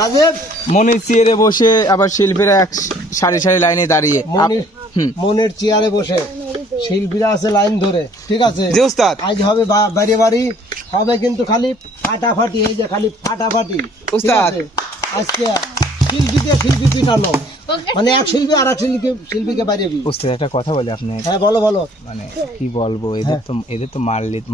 রাজীব মনির চেয়ারে বসে আবার শিল্পীরা এক সারি সারি লাইনে দাঁড়িয়ে মনের চেয়ারে বসে শিল্পীরা আছে লাইন ধরে, ঠিক আছে জি উস্তাদ। আজ হবে বাড়ি বাড়ি হবে কিন্তু খালি ফাটাফাটি, এই যে খালি ফাটাফাটি উস্তাদ। আজকে শিল্পী পিটানো, মানে এক শিল্পী আর এক শিল্পীকে বাড়িয়ে দিই। উস্তাদ একটা কথা বলি আপনি, হ্যাঁ বলো বলো। মানে কি বলবো, এদের তো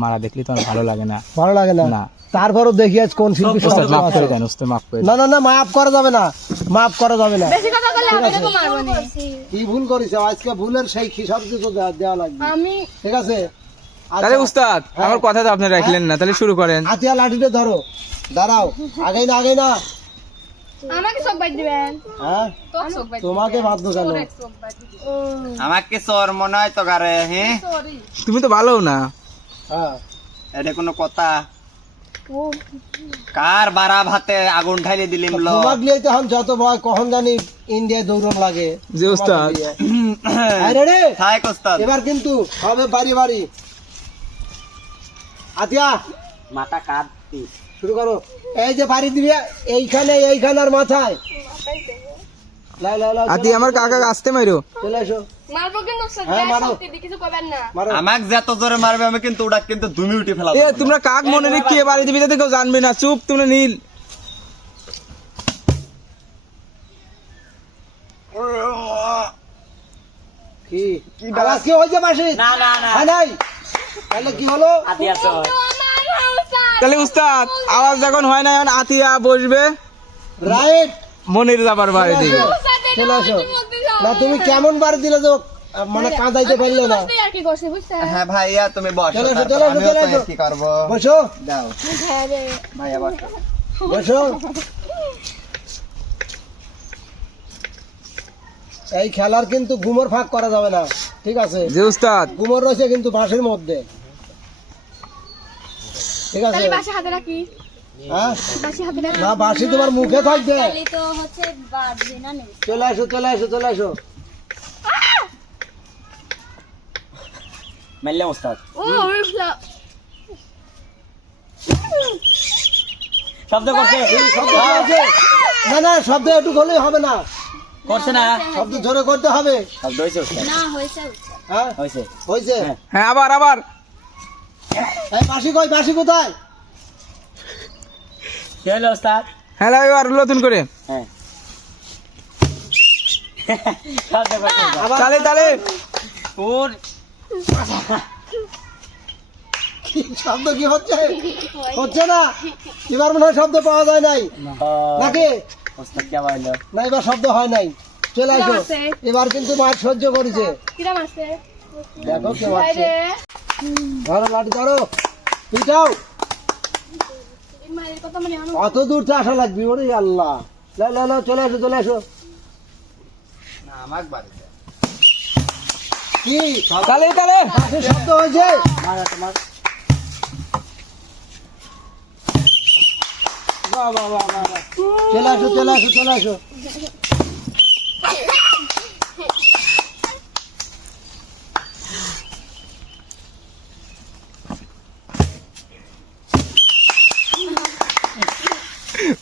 মারা দেখলে তো আমার ভালো লাগে না। ভালো লাগে না? না। তারপরও দেখি আজ কোন শিল্পী উস্তাদ মাফ করে দেন, উস্তাদ মাফ করে দেন। না না না, মাফ করা যাবে না, মাফ করা যাবে না। বেশি কথা বলে আমি তোকে মারবো না। কি ভুল করেছ আজকে? ভুলের সেই হিসাব তো দেওয়া লাগবে, আমি ঠিক আছে? তাহলে উস্তাদ আমার কথা তো আপনি রাখলেন না, তাহলে শুরু করেন। হাতিয়া লাঠিটা ধরো, দাঁড়াও, আগে না আমাকে সব বাইট দিবেন। হ্যাঁ তোর সব বাইট তোমাকে বাধ্য কেন? আমাকে চোর মনে হয় তো গারে, হ্যাঁ সরি। তুমি তো ভালো না। হ্যাঁ এটা কোনো কথা? কার বারা ভাতে আগুন ঢাইলে দিলিম লো? তোমাকে লিয়ে তো এখন যত ভয় কখন জানি ইন্ডিয়ায় দৌড়ন লাগে। জি উস্তাদ। আরে রে থাক ওস্তাদ, এবার কিন্তু হবে বাড়ি বাড়ি। আতিয়া মাথা কাটতি শুরু করো। এই যে বাড়ি দিবে এইখানে আর মাথায়। লাই লাই লাই, আতি আমার কাকা আসতে মাইরো। চলে এসো, মারবো কিন্তু স্যার, হ্যাঁ, মারো। সত্যি কিছু করবেন না। মারো। আমাক যত জোরে মারবে আমি কিন্তু ওটা কিন্তু তুমি উঠে ফেলাবো। এ তোমরা কাক মনে রে কে বাড়ি দিবি তাতে কেউ জানবে না, চুপ তোমরা নীল। কি আওয়াজ কি হয়েছে পাশে? না না না, হয় নাই? তাহলে কি হলো? আতি আছো। আমার হাউসা। তাহলে উস্তাদ আওয়াজ যখন হয় না, এখন আতিয়া বসবে, রাইট, মনির যাবার বাড়ি দিবে। চলে আসো। না তুমি কেমন বাড়ি দিলে তো মানে কাঁদাইতে পারলে না। আর কি করছিস বুঝছেন? হ্যাঁ ভাইয়া তুমি বসো, চলে এসো, তারপর চলে এসো, আমিও চলে তো এসো। কি করব? বসো দাও হ্যাঁ রে। ভাইয়া বসো। বসো। এই খেলার কিন্তু গুমর ফাঁক করা যাবে না, ঠিক আছে? জি উস্তাদ। গুমর রয়েছে কিন্তু বাঁশের মধ্যে, ঠিক আছে? তাহলে বাসা হাতে রাখি। হ্যাঁ বাসা হাতে রাখি। না, বাঁশি তোমার মুখে থাকবে। তাহলে তো হচ্ছে বাজবে না নেই। চলে আসো, চলে আসো, চলে আসো। মারলে ওস্তাদ ও উঠলো। শব্দ করছে, শব্দ হয়েছে? না না, শব্দ একটু হলেই হবে না, করছে না? শব্দ জোরে করতে হবে। শব্দ হয়েছে ওস্তাদ, না হয়েছে। হ্যাঁ হয়েছে। হয়েছে। হ্যাঁ। হ্যাঁ আবার এই বাঁশি কই? বাঁশি কোথায়? কি হলো ওস্তাদ? হ্যাঁ এবার নতুন করে হ্যাঁ শব্দ করছে ওস্তাদ। আবার তালে ওর কি শব্দ কি হচ্ছে? হচ্ছে না? এবার মনে হয় শব্দ পাওয়া যায় নাই নাকি? ওস্তাদ কে বললো? না, এবার শব্দ হয় নাই। চলে আসো, এবার কিন্তু মাঠ সহ্য করেছে। কিরাম আছে? দেখো কে মারছে। আরে ধরো লাঠি ধরো, পিটাও। এই মায়ের কথা মানে আমার অত দূর তো আসা লাগবে। ওরে আল্লাহ, লা লা লা, চলে আসো, চলে আসো। না আমাক বাড়িতে কি তালে বাঁশির শব্দ হয়েছে? মারা তোমার বাহ বাহ বাহ বাহ বাহ। চলে আসো, চলে আসো, চলে আসো।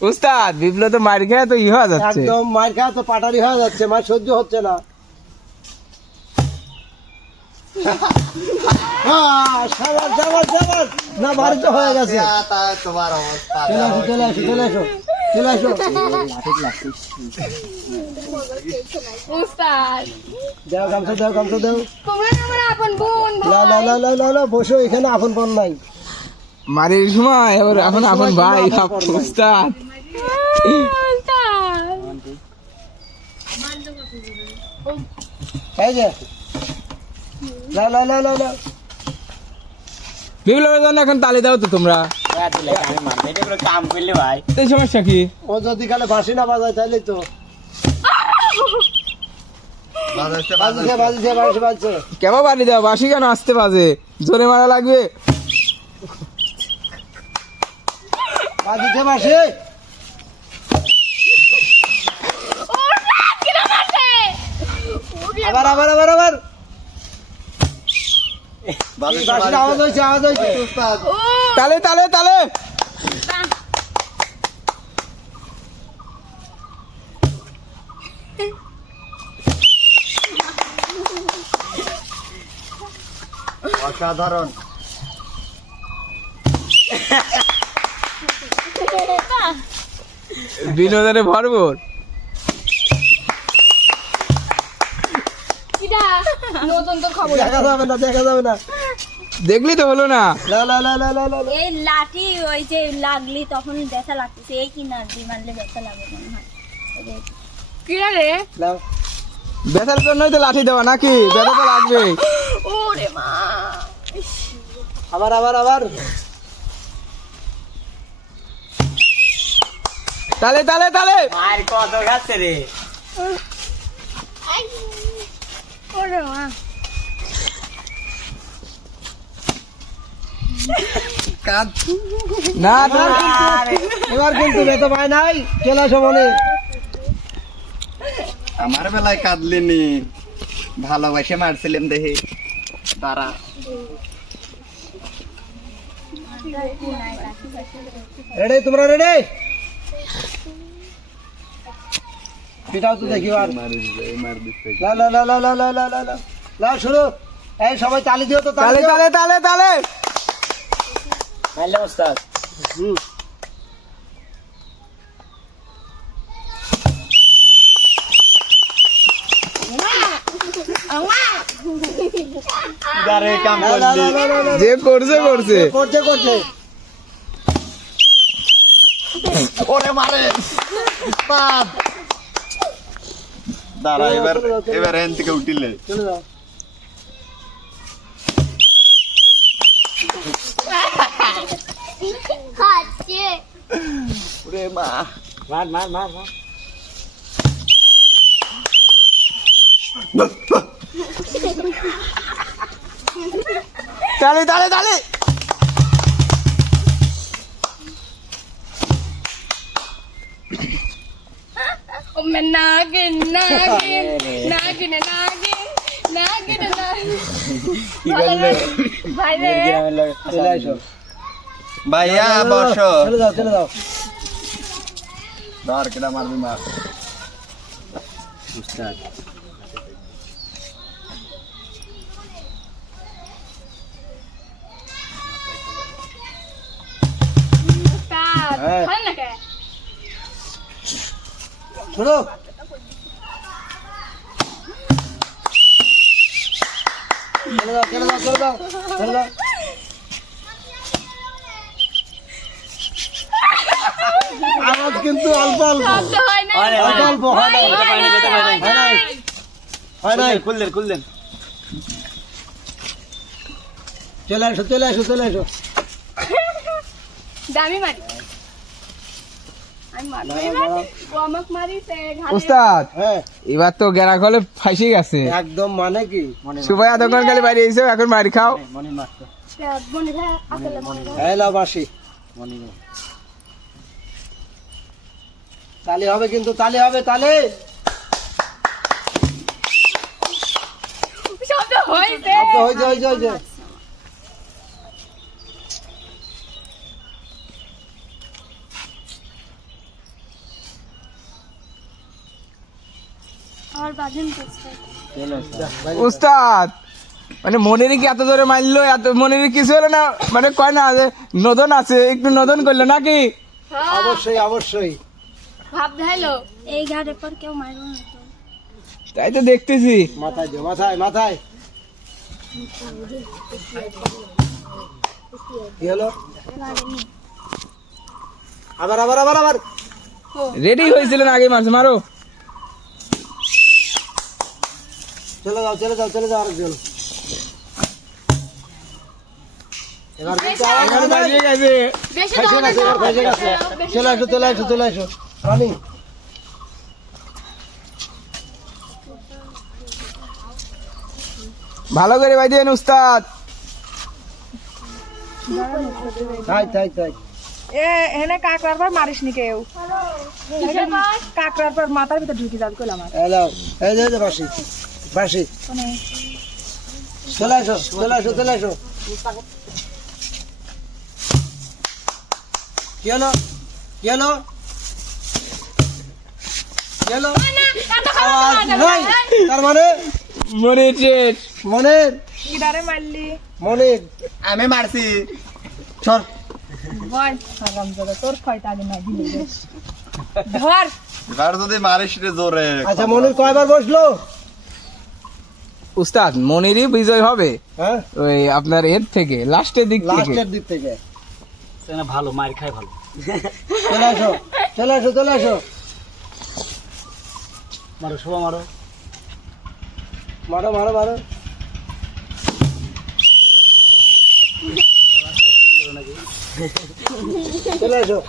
উস্তাদ বিপ্লব তো মার খেয়ে তো হয়ে যাচ্ছে। একদম মার খাওয়া তো পাটারি হয়ে যাচ্ছে, মার সহ্য হচ্ছে না। সাবাস, সাবাস, সাবাস। না, বাড়িতে হয়ে গেছে। তোমার অবস্থা চলে আসো, চলে আসো, চলে আসো, চলে আসো। উস্তাদ। দাও গামছা, দাও গামছা, দাও। তোমরা আমার আপন বোন লা লা লা লা লা লা, বসো, এখানে আপন পণ নাই। মারির সময় এবার এখন আপন ভাই আপন ভাই। উস্তাদ। এই যে লা লা লা লা লা। বিপ্লবের জন্য এখন তালি দাও তো তোমরা। আমি মারবে, এটা কোনো কাম করলে ভাই। এই সমস্যা কি? ও যদি কালে বাঁশি না বাজায় তাহলে তো বাজিছে, বাজিছে, বাজিছে, বাজছে। কেমন বাড়ি দাও, বাসি কেন আসতে বাজে? জোরে মারা লাগবে। বাজিছে বাঁশি। আবার আবার আবার আবার বাঁশির আওয়াজ হয়েছে, আওয়াজ হয়েছে। তালে অসাধারণ। বিনোদনে ভরপুর। কিটা নতুন তো খবর দেখা যাবে না, দেখা যাবে না। দেখলি তো হলো না। লা লা লা লা লা লা লা। এই লাঠি ওই যে লাগলি তখন ব্যথা লাগতেছে, এই কি না দিয়ে মারলে ব্যথা লাগে মনে হয়। কিরা রে লাও। ব্যথার জন্যই তো লাঠি দেওয়া নাকি, ব্যথা তো লাগবে। ওরে মা আবার আবার আবার। তালে তালে তালে। আর কত খাচ্ছে রে? ওরে মা কাঁদ। না এবার কিন্তু ব্যথা পায় নাই, চলে আসো মনে। আমার বেলায় কাঁদলিনি, ভালোবাসে মারছিলাম দেখে। দাঁড়া, রেডি, তোমরা রেডি? পিটাও তো দেখি আর। লা লা লা লা লা লা লা লা লা। লাও শুরু। এই সবাই তালি দিও তো, তালে তালি দিও। তালে তালে তালে। হ্যালো ওস্তাদ। হুম। দাঁড়ে কাম লা লা করলি। লা লা লা লা। যে করছে করছে। করছে করছে। ওরে মারে। পাদ। দাঁড়া, এবার এবার এখান থেকে উঠিলে। চলে যাও। খাচ্ছে ওরে মা। মার মার মার মার। তালে তালে তালে। ও মে নাগিন নাগিন নাগিন নাগিন নাগিন কি করলে? ভাই রে চলে আসো। ভাইয়া বসো। চলে যাও, চলে যাও। ধর কেটা মারবি মার। উস্তাদ। কাট হ্যাঁ। ভালো না কে শুরু। চলে যাও, চলে যাও, চলে যাও, চলে যাও। আওয়াজ কিন্তু অল্প অল্প। শব্দ হয় না অল্প অল্প হয় নাই। হয় নাই। হয় নাই। খুললেন খুললেন। চলে আসো, চলে আসো, চলে আসো। দামি মারি আমি মারবো এবার ও আমাকে মারিছে ঘাড়ে উস্তাদ হ্যাঁ, এবার তো গেরা কলে ফাইসে গেছে। একদম মানে কি? সুবাই এতক্ষণ খালি বাইরে এসে এখন মারি খাও। মনে ভাই আসলে মনে ভাই এই লাও বাসি। তালি হবে কিন্তু, তালি হবে, তালি। শব্দ হইছে শব্দ হয়েছে, হয়েছে, হয়েছে। আমার বাজন করছে। উস্তাদ মানে মনের কি এত জোরে মারলো, এত মনের কিছু হলো না, মানে কয় না যে নদন আছে একটু নদন করলো নাকি। হ্যাঁ, অবশ্যই, অবশ্যই। ভাব দেখাইলো এই ঘাটের পর কেউ মারবো না তো। তাই তো দেখতেছি। মাথায় দিও, মাথায়, মাথায়। কি হলো? আবার আবার আবার আবার। রেডি হয়েছিলেন আগে মারছে, মারো। চলে যাও, চলে যাও, চলে যাও আরেকজন। এবার কিন্তু আওয়াজ এবার হয় নাই। বাজিয়ে গেছে। বেশি ফাইসে গেছে, এবার ফাইসে গেছে। চলে আসো, চলে আসো, চলে আসো। রানি। ভালো করে বাজিয়েন উস্তাদ। তাই তাই তাই। এনে কাকড়ার পর মারিস নি কেউ, কাকড়ার পর মাথার ভিতর ঢুকে যাবে কইলাম আর হ্যালো, এই যে বাসি, বাসি। চলে আসো, চলে আসো, চলে আসো। কি হলো? কি হলো? কি হলো? আওয়াজ নাই, তার মানে মনে শেষ। মনে কিদারে মারলি মনির আমি মারছি চল বল হারাম দাদা তোর ফয়তা আগে না দিলে ধর এবার যদি মারিস রে জোরে আচ্ছা মনির কয়বার বসলো? উস্তাদ মনিরই বিজয় হবে হ্যাঁ ওই আপনার এর থেকে লাস্টের দিক থেকে লাস্টের দিক থেকে ভালো মার খায় ভালো চলে আসো চলে আসো চলে আসো মারো শোভা মারো মারো মারো মারো চলে আসো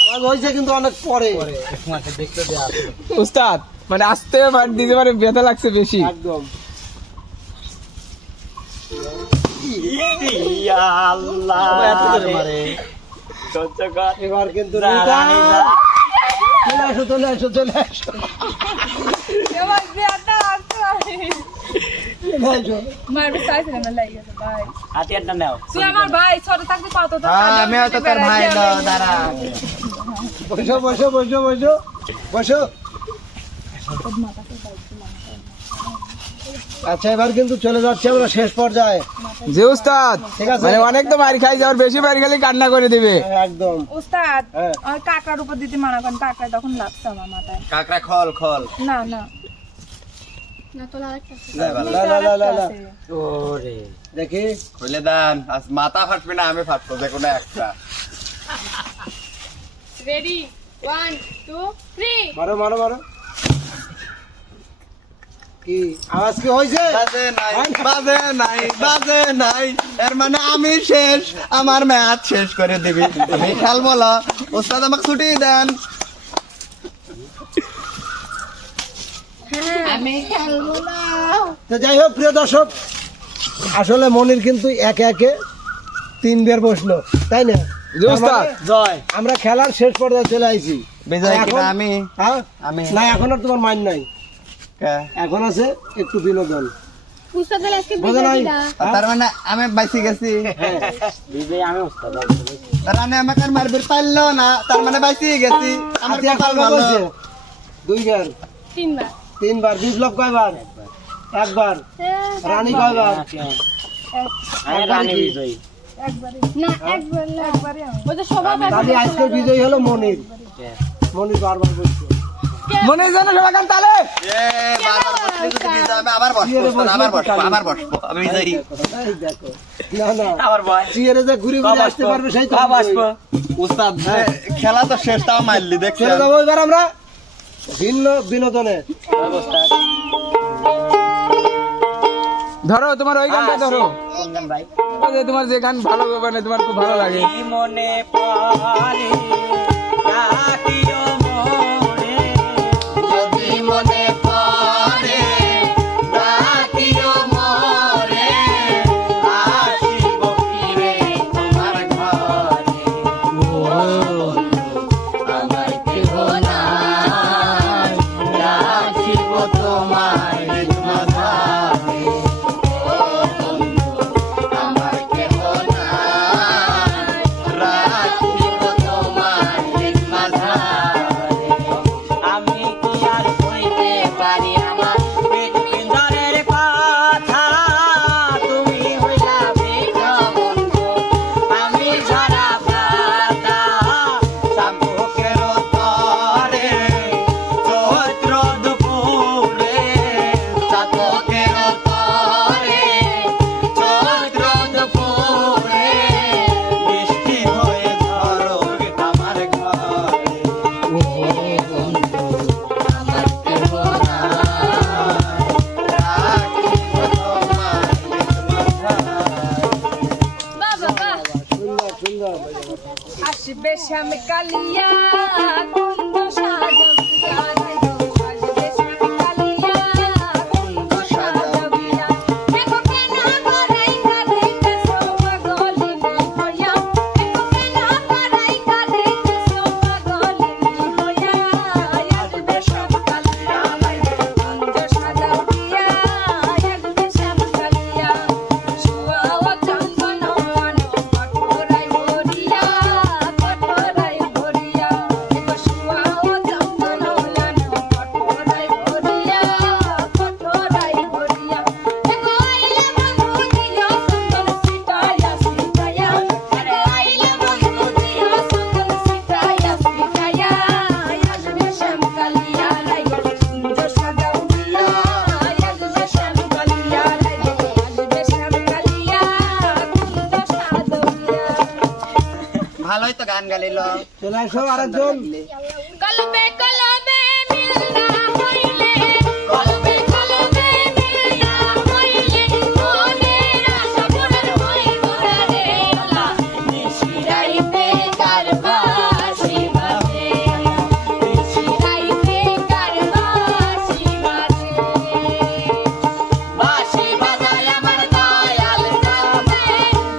আওয়াজ হয়েছে কিন্তু অনেক পরে তোমাকে দেখতে দেয়া আছে উস্তাদ মানে আসতে মার দিতে পারে ব্যথা লাগছে বেশি একদম ইয়া আল্লাহ এত করে মারে সহ্য কর এবার কিন্তু যা, রিতা। রানী যা। চলে আসো চলে আসো চলে আসো এবার বিয়াটা আসতে চলে আসো মারবে চাইছে না লাগি গেছে ভাই হাতিয়ারটা নাও তুই আমার ভাই ছোট থাকতে কত তো আমি হয়তো তোর ভাই না দাঁড়া বসো বসো বসো বসো বসো আচ্ছা এবার কিন্তু চলে যাচ্ছে আমরা শেষ পর্যায়ে যে উস্তাদ ঠিক আছে। মানে অনেক তো মার খাই যাওয়ার বেশি মার খালি কান্না করে দিবে একদম উস্তাদ হ্যাঁ। আর কাকড়ার উপর দিতে মানা করেন কাকড়া তখন লাগছে আমার মাথায় কাকড়া খল খল না না না তোলা আরেকটা আছে। লা লা লা লা লা ওরে দেখি খুলে দেন আজ মাথা ফাটবে না আমি ফাটবো যে কোনো একটা রেডি 1 2 3 মারো মারো মারো কি আওয়াজ কি হয়েছে বাজে নাই বাজে নাই বাজে নাই এর মানে আমি শেষ আমার ম্যাচ শেষ করে দিবি আমি খেলবো না ওস্তাদ আমাকে ছুটি দেন তো যাই হোক প্রিয় দর্শক আসলে মনির কিন্তু একে একে 3 বের বসলো তাই না যে উস্তাদ জয় আমরা খেলার শেষ পর্যায়ে চলে আইছি বিজয় এখন- কিনা আমি হ্যাঁ আমি না এখন আর তোমার মাইন নাই কে? এখন আছে একটু বিনোদন উস্তাদ আজকে বোঝা নাই তার মানে আমি বাইসি গেছি বিজয় আমি ওস্তাদ তার মানে আমাকে আর মারবির পারলো না তার মানে বাইসি গেছি আমার হাতিয়া কপাল কয়বার ভালো বলছে 2 বার 3 বার 3 বার বিপ্লব কয়বার একবার রানী কয়বার আমি রানী বিজয় একবারে না একবার না একবারে আমি ওই তো সবাই তাহলে আজকে বিজয়ী হলো মনির মনির বারবার বলছে মনে জানো সবাই তাহলে এ বারবার বসলে যদি বিজয় আমি আবার বসবো ওস্তাদ, আবার বসবো আমি বিজয়ী এই দেখো না না আমার বয় চিয়ারে যে ঘুরে ঘুরে আসতে পারবে সেই তো বিজয়ী। উস্তাদ খেলা তো শেষ তাও মারলি চলে দেখছেন যাবো এবার আমরা ভিন্ন বিনোদনে ধরো তোমার ওই গানটা ধরো ভাই যে তোমার যে গান ভালো মানে তোমার খুব ভালো লাগে কি মনে পড়ে কাটিও মনে যদি মনে পড়ে ডাকিও মোরে আসিব ফিরে তোমার ঘরে আমার কেহ নাই রাখিব তোমায় মাঝারে আমার কেহ নাই রাখিব তোমায় মাঝারে আমি কি আর বলতে পারি আমার হৃদয়ের কথা তুমি হইলা বেগা বন্ধু আমি ঝরা পাতা চাম্পকের তরে চৈত্র দুপুরে চাতকের তরে চৈত্র দুপুরে বৃষ্টি হয়ে ঝড় আমার ঘরে আমার কেহ নাই রাখিব তোমায় বাবা সুন্দর সুন্দর আসবে শ্যাম কালিয়া কুন্দ সাজবিয়া আসবে শ্যাম কালিয়া কুন্দ সাজবিয়া দেখো কেন করাই কাঁদে কেসো পাগলিনী হইয়া দেখো কেন করাই কাঁদে কেসো পাগলিনী হইয়া আসবে শ্যাম কালিয়া কুন্দ সাজবিয়া আসবে শ্যাম কালিয়া শুয়া চন্দন কঠোরাই ভরিয়া হয়তো গান গালিল চলে আসো আরেকজন। কলবে কলবে মিল না হইলে কলবে কলবে মিল না হইলে মনের আশা পূরণ হইব না রে আলা নিশিরাইতে কারবাসি বাজে নিশিরাইতে কারবাসি বাজে বাঁশি বাজায় আমার দয়াল জানবে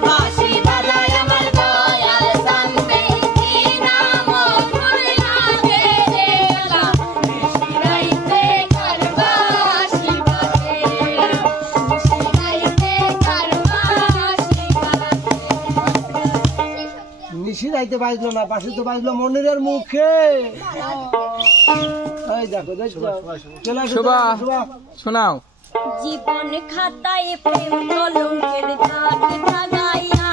বাঁশি বাজায় আমার দয়াল জানবে কি নাম মধুর লাগে রে আলা নিশিরাইতে কারবাসি বাজে নিশিরাইতে কারবাসি বাজে নিশি রাইতে বাজলো না, পাশে তো বাজলো মনিরের মুখে। এই দেখো দেখো, চলে আসো শোভা শোভা। শোনাও। জীবন খাতায় প্রেম কলঙ্কের দাগ লাগাইয়া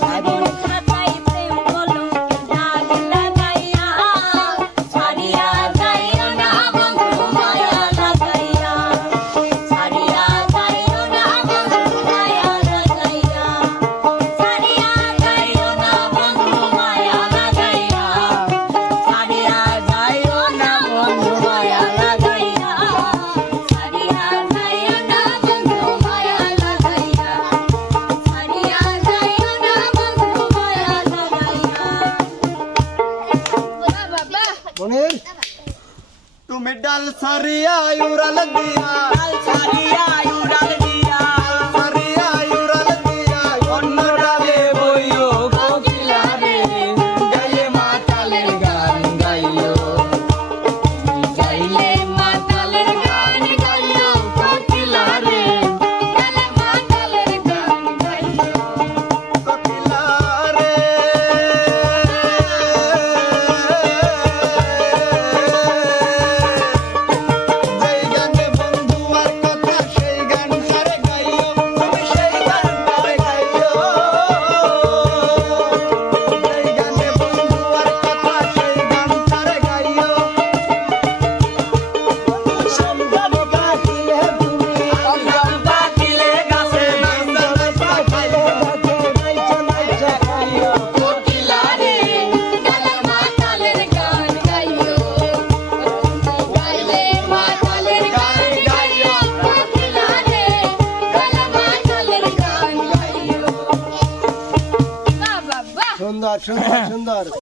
জীবন খাতায় প্রেম কলঙ্কের দাগ লাগাইয়া ছাড়িয়া যাইও না বন্ধু মায়া লাগাইয়া ছাড়িয়া যাইও না বন্ধু মায়া লাগাইয়া ছাড়িয়া যাইও না বন্ধু মায়া লাগাইয়া ছাড়িয়া যাইও না বন্ধু মায়া লাগাইয়া ছাড়িয়া যাইও না বন্ধু মায়া লাগাইয়া ছাড়িয়া যাইও না বন্ধু মায়া লাগাইয়া বাবা মনির তুমি ডাল সারিয়া উড়াল দিয়া সারিয়া উড়াল দিয়া সারিয়া উড়াল দিয়া অন্য ডালে বইও কোকিলা রে গাইলে মাতালের গান গাইও গাইলে মাতালের গান গাইও কোকিলা রে গেলে মাতালের গান গাইও কোকিলা রে যেই গানে বন্ধু আর কথা সেই গান সারে গাইও তুমি সেই গান সারে গাইও যেই গানে বন্ধু আর কথা সেই গান সারে গাইও সন্ধান কাটিলে তুমি অঙ্গন পাকিলে গাছে সন্ধান কাটিলে গাছে নাইচা নাইচা খাইও। কোকিলা রে গেলে মাতালের গান গাইও গাইলে মাতালের গান গাইও কোকিলা রে গেলে মাতালের গান গাইও বাবা সুন্দর সুন্দর সুন্দর।